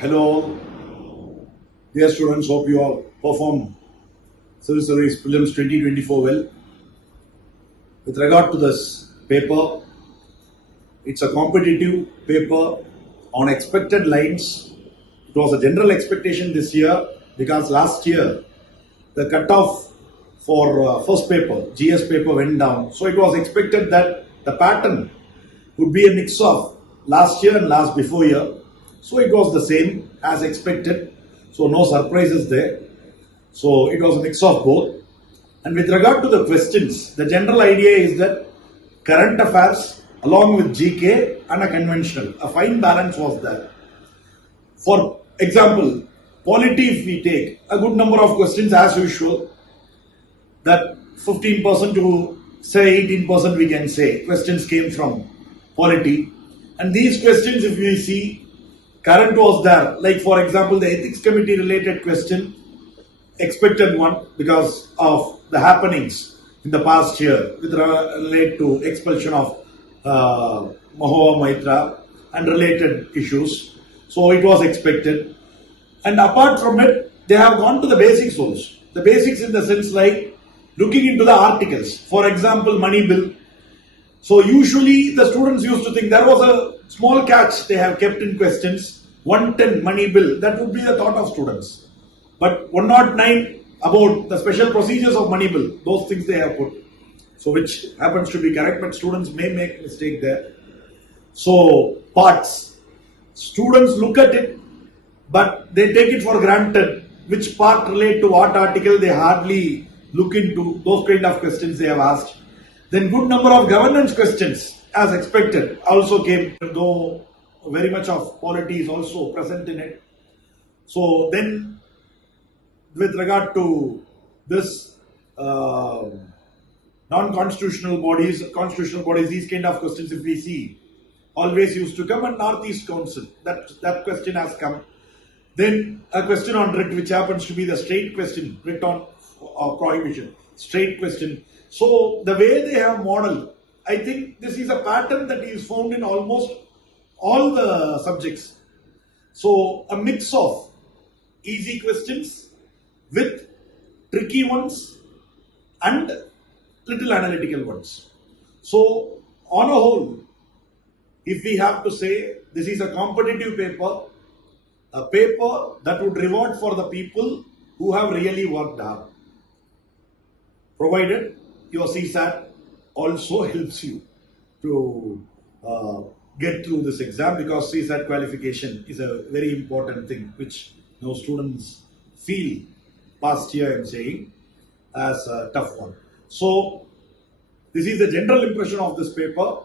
Hello, dear students. Hope you all perform civil service prelims 2024 well. With regard to this paper, it's a competitive paper on expected lines. It was a general expectation this year because last year the cutoff for first paper, GS paper, went down. So it was expected that the pattern would be a mix of last year and last before year. So it was the same as expected. So no surprises there. So it was a mix of both. And with regard to the questions, the general idea is that current affairs along with GK and a conventional, a fine balance was there. For example, polity, if we take a good number of questions as usual, that 15% to say 18% we can say questions came from polity. And these questions, if we see, current was there. Like for example, the ethics committee related question, expected one because of the happenings in the past year with relate to expulsion of Mahova Maitra and related issues. So it was expected. And apart from it, they have gone to the basics also. The basics in the sense like looking into the articles. For example, money bill. So usually the students used to think there was a small catch they have kept in questions. 110 money bill, that would be the thought of students. But 109 about the special procedures of money bill, those things they have put. So which happens to be correct, but students may make mistake there. So parts, students look at it, but they take it for granted. Which part relate to what article, they hardly look into. Those kind of questions they have asked. Then good number of governance questions as expected also came, though very much of polity is also present in it. So then with regard to this non-constitutional bodies, constitutional bodies, these kind of questions if we see always used to come, and Northeast Council, that question has come. Then a question on writ, which happens to be the straight question, writ on prohibition, straight question. So the way they have modeled, I think this is a pattern that is found in almost all the subjects. So a mix of easy questions with tricky ones and little analytical ones. So on a whole, if we have to say this is a competitive paper, a paper that would reward for the people who have really worked hard, provided your CSAT also helps you to get through this exam, because CSAT qualification is a very important thing which no students feel past year I'm saying as a tough one. So this is the general impression of this paper.